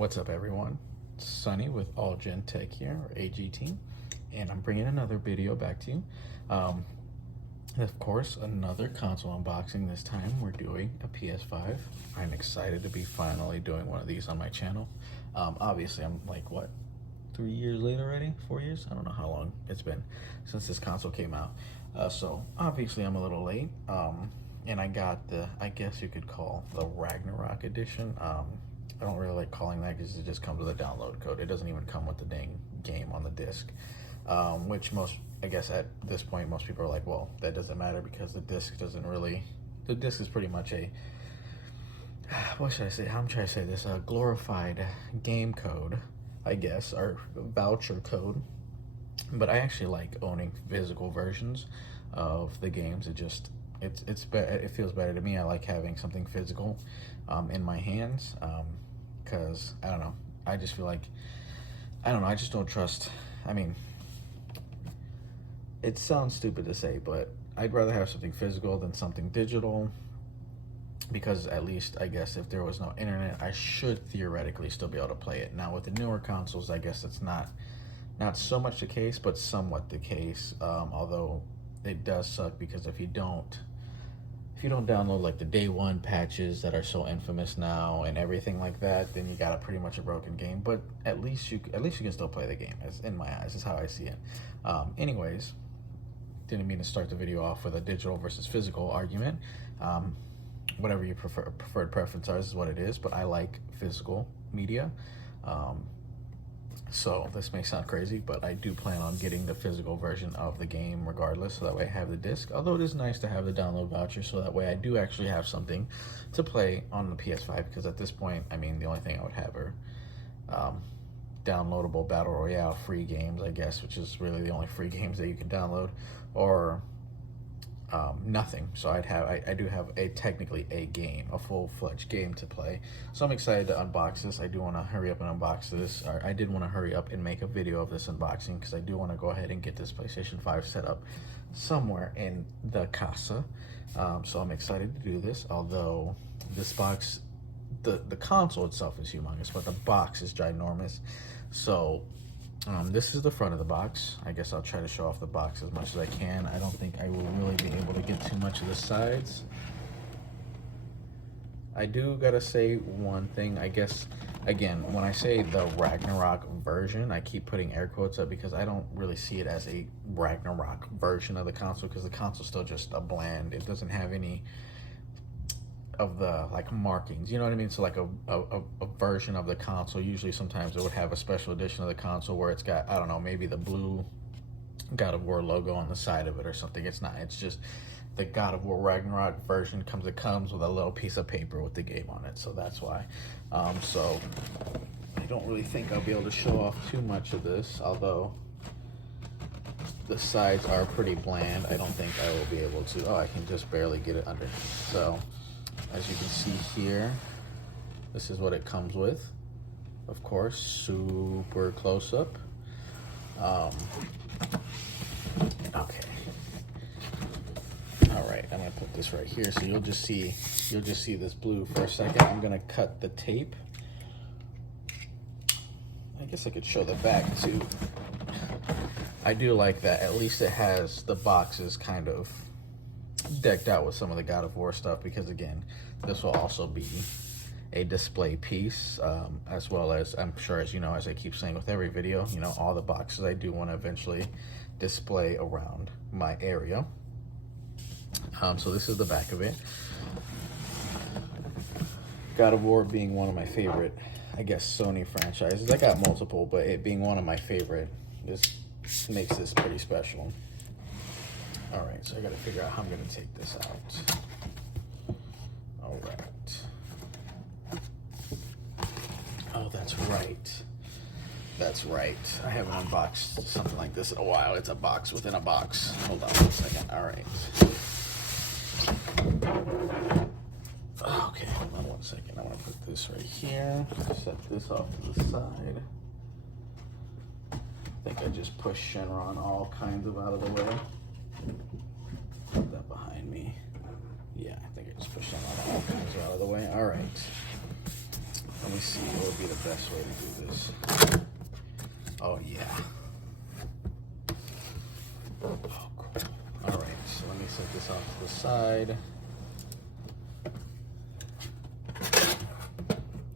What's up, everyone? Sunny with All Gen Tech here, or AG&T, and I'm bringing another video back to you. Of course, another console unboxing. This time we're doing a PS5. I'm excited to be finally doing one of these on my channel. Obviously, I'm like, what, 3 years late already? 4 years? I don't know how long it's been since this console came out. So obviously I'm a little late. And I got the, I guess you could call the Ragnarok edition. I don't really like calling that because it just comes with a download code. It doesn't even come with the dang game on the disc, which I guess at this point, most people are like, well, that doesn't matter because the disc is pretty much a, what should I say? I'm trying to say this, a glorified game code, I guess, or voucher code. But I actually like owning physical versions of the games. It feels better to me. I like having something physical in my hands because I don't know. I just feel like I just don't trust. I mean, it sounds stupid to say, but I'd rather have something physical than something digital because at least I guess if there was no internet, I should theoretically still be able to play it. Now with the newer consoles, I guess it's not so much the case, but somewhat the case. Although it does suck because if you don't download like the day one patches that are so infamous now and everything like that, then you got pretty much a broken game. But at least you can still play the game. As in my eyes, is how I see it. Anyways, didn't mean to start the video off with a digital versus physical argument. Whatever your preferred preference is what it is. But I like physical media. So this may sound crazy, but I do plan on getting the physical version of the game regardless, so that way I have the disc. Although it is nice to have the download voucher, so that way I do actually have something to play on the PS5, because at this point, I mean, the only thing I would have are downloadable Battle Royale free games, I guess, which is really the only free games that you can download, or nothing. So I do have technically a full-fledged game to play. So I'm excited to unbox this. I do want to hurry up and unbox this. Or I did want to hurry up and make a video of this unboxing because I do want to go ahead and get this PlayStation 5 set up somewhere in the casa. So I'm excited to do this. Although this box, the console itself is humongous, but the box is ginormous. So this is the front of the box. I guess I'll try to show off the box as much as I can. I don't think I will really be able to get too much of the sides. I do gotta say one thing, I guess, again, when I say the Ragnarok version, I keep putting air quotes up because I don't really see it as a Ragnarok version of the console, because the console's still just a bland. It doesn't have any of the like markings, you know what I mean? So like a version of the console, usually sometimes it would have a special edition of the console where it's got, I don't know, maybe the blue God of War logo on the side of it or something. It's not, it's just the God of War Ragnarok version comes with a little piece of paper with the game on it. So that's why. So I don't really think I'll be able to show off too much of this, although the sides are pretty bland. I don't think I will be able to. Oh, I can just barely get it under. So as you can see here, this is what it comes with. Of course, super close up. Okay. All right, I'm gonna put this right here, so you'll just see this blue for a second. I'm gonna cut the tape. I guess I could show the back too. I do like that. At least it has the boxes kind of decked out with some of the God of War stuff, because again, this will also be a display piece, as well as, I'm sure, as you know, as I keep saying with every video, you know, all the boxes I do want to eventually display around my area. So this is the back of it. God of War being one of my favorite, I guess, Sony franchises. I got multiple, but it being one of my favorite, this makes this pretty special. All right, so I got to figure out how I'm going to take this out. All right. Oh, that's right. That's right. I haven't unboxed something like this in a while. It's a box within a box. Hold on 1 second. All right. Okay, hold on 1 second. I'm going to put this right here. Set this off to the side. I think I just pushed Shenron all kinds of out of the way. Put that behind me. Yeah, I think I just pushed Shenron all kinds of out of the way. All right. Let me see what would be the best way to do this. Oh yeah. Oh, cool. All right, so let me set this off to the side.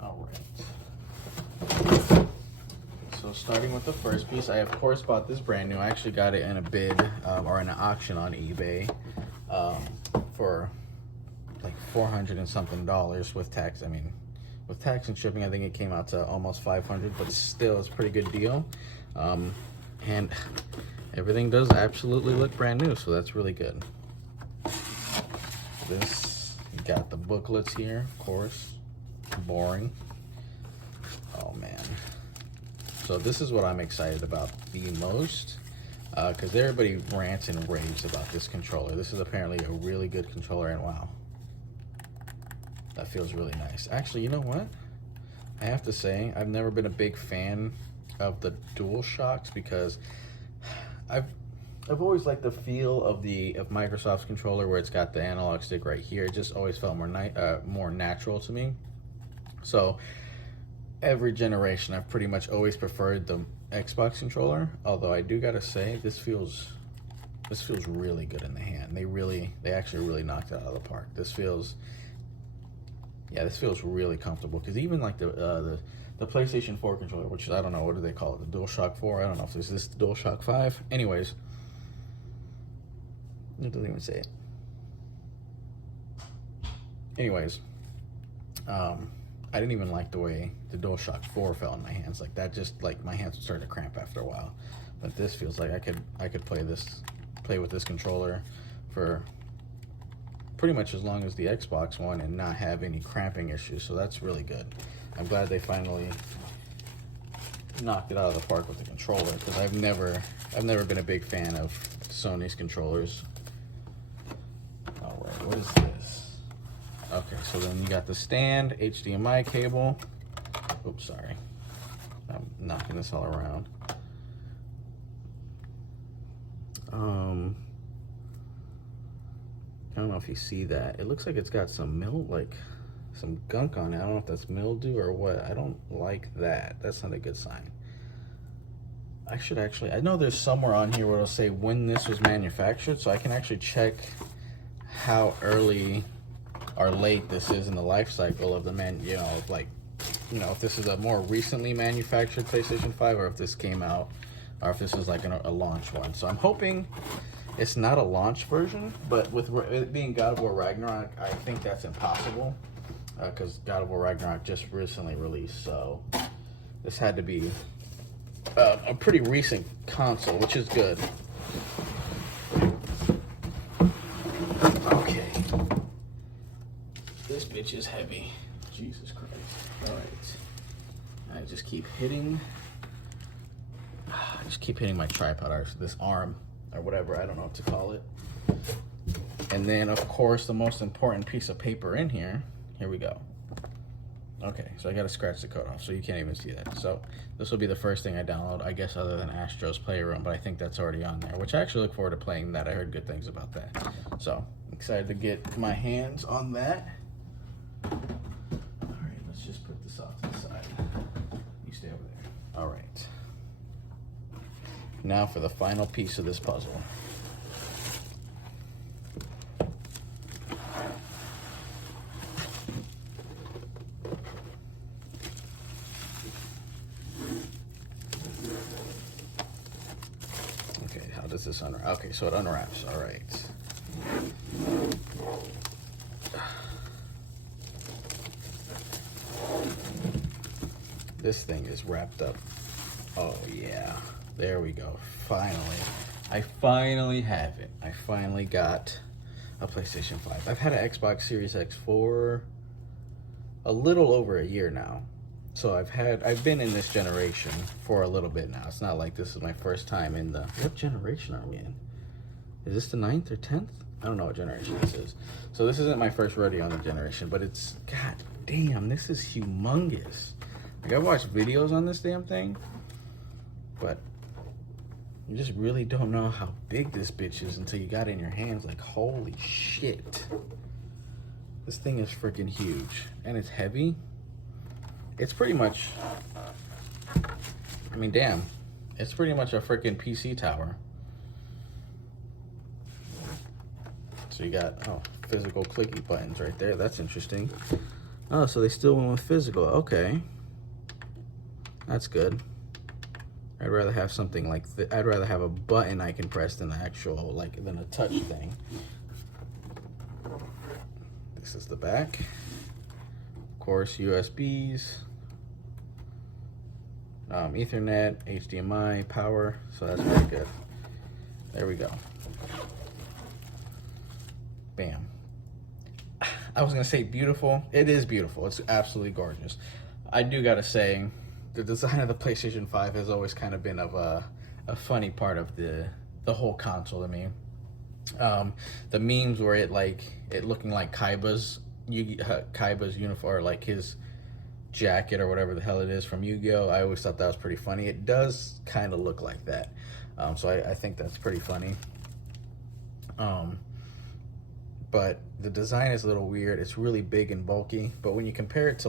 All right. So starting with the first piece, I of course bought this brand new. I actually got it in a bid or in an auction on eBay for like $400 and something with tax. I mean, with tax and shipping, I think it came out to almost $500, but still, it's a pretty good deal. And everything does absolutely look brand new, so that's really good. This, you got the booklets here, of course. Boring. Oh man. So this is what I'm excited about the most, because everybody rants and raves about this controller. This is apparently a really good controller, and wow. That feels really nice. Actually, you know what? I have to say, I've never been a big fan of the DualShocks because I've always liked the feel of Microsoft's controller where it's got the analog stick right here. It just always felt more natural to me. So every generation, I've pretty much always preferred the Xbox controller. Although I do gotta say, this feels really good in the hand. They actually really knocked it out of the park. This feels really comfortable, because even like the PlayStation 4 controller, which I don't know, what do they call it? The DualShock 4? I don't know if this is the DualShock 5. Anyways, it doesn't even say it. Anyways, I didn't even like the way the DualShock 4 felt in my hands. Like that, just like my hands would start to cramp after a while. But this feels like I could play with this controller for pretty much as long as the Xbox One and not have any cramping issues. So that's really good. I'm glad they finally knocked it out of the park with the controller, because I've never been a big fan of Sony's controllers. All right, what is this? Okay, so then you got the stand, HDMI cable. Oops, sorry. I'm knocking this all around. I don't know if you see that. It looks like it's got some some gunk on it. I don't know if that's mildew or what. I don't like that. That's not a good sign. I know there's somewhere on here where it'll say when this was manufactured, so I can actually check how early or late this is in the life cycle of the if this is a more recently manufactured PlayStation 5, or if this came out, or if this is like a launch one. So I'm hoping it's not a launch version, but with it being God of War Ragnarok, I think that's impossible, because God of War Ragnarok just recently released, so this had to be a pretty recent console, which is good. Okay. This bitch is heavy. Jesus Christ. Alright. I just keep hitting my tripod, or this arm, or whatever, I don't know what to call it. And then, of course, the most important piece of paper in here. Here we go. Okay, so I gotta scratch the code off, so you can't even see that. So this will be the first thing I download, I guess, other than Astro's Playroom, but I think that's already on there, which I actually look forward to playing that. I heard good things about that. So, excited to get my hands on that. Alright, let's just put this off to the side. You stay over there. Alright. Now for the final piece of this puzzle. Okay, how does this unwrap? Okay, so it unwraps, all right. This thing is wrapped up. Oh yeah. There we go. Finally. I finally have it. I finally got a PlayStation 5. I've had an Xbox Series X for a little over a year now. So I've been in this generation for a little bit now. It's not like this is my first time in what generation are we in? Is this the 9th or 10th? I don't know what generation this is. So this isn't my first rodeo on the generation, but it's, god damn, this is humongous. Like, I watched videos on this damn thing, but you just really don't know how big this bitch is until you got it in your hands. Like, holy shit. This thing is freaking huge. And it's heavy. it's pretty much, I mean, damn, it's pretty much a freaking PC tower. So you got, oh, physical clicky buttons right there. That's interesting. Oh, so they still went with physical. Okay. That's good. I'd rather have something like I'd rather have a button I can press than actual, like, than a touch thing. This is the back. Of course, USBs, Ethernet, HDMI, power. So that's very good. There we go. Bam. I was gonna say beautiful. It is beautiful. It's absolutely gorgeous. I do gotta say, the design of the PlayStation 5 has always kind of been of a funny part of the whole console to me. The memes where it looking like Kaiba's uniform, or like his jacket or whatever the hell it is from Yu-Gi-Oh! I always thought that was pretty funny. It does kind of look like that. So I think that's pretty funny. But the design is a little weird. It's really big and bulky, but when you compare it to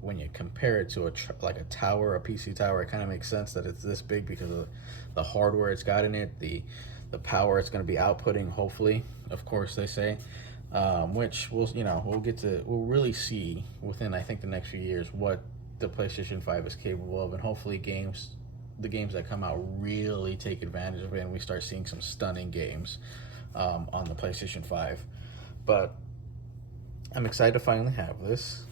when you compare it to a tower, a PC tower, it kind of makes sense that it's this big because of the hardware it's got in it, the power it's going to be outputting, hopefully, of course, they say, which we'll really see within, I think, the next few years what the PlayStation 5 is capable of, and hopefully the games that come out really take advantage of it, and we start seeing some stunning games on the PlayStation 5. But I'm excited to finally have this.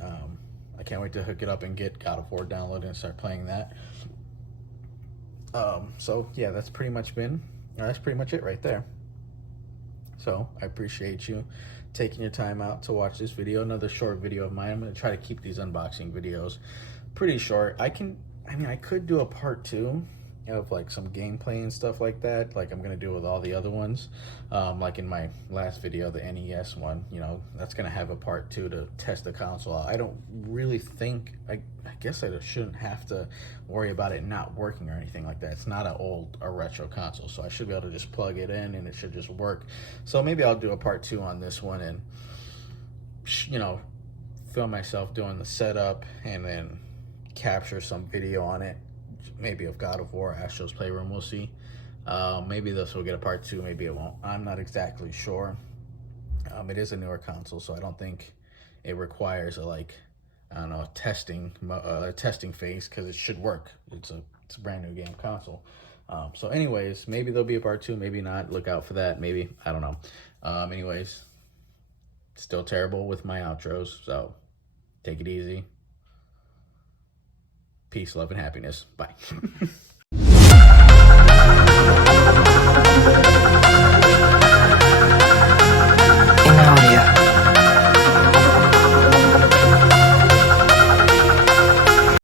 I can't wait to hook it up and get God of War downloaded and start playing that. So yeah, that's pretty much it right there. So I appreciate you taking your time out to watch this video, another short video of mine. I'm going to try to keep these unboxing videos pretty short. I could do a part 2 of like some gameplay and stuff like that, like I'm gonna do with all the other ones. Like in my last video, the NES one, that's gonna have a part 2 to test the console out. I don't really think, I guess I shouldn't have to worry about it not working or anything like that. It's not a retro console, so I should be able to just plug it in and it should just work. So maybe I'll do a part 2 on this one and film myself doing the setup and then capture some video on it, maybe of God of War, Astro's Playroom, we'll see. Maybe this will get a part 2, maybe it won't. I'm not exactly sure. It is a newer console, so I don't think it requires a testing phase, because it should work. It's a brand new game console. So anyways, maybe there'll be a part 2, maybe not. Look out for that, maybe. I don't know. Anyways, still terrible with my outros, so take it easy. Peace, love, and happiness. Bye.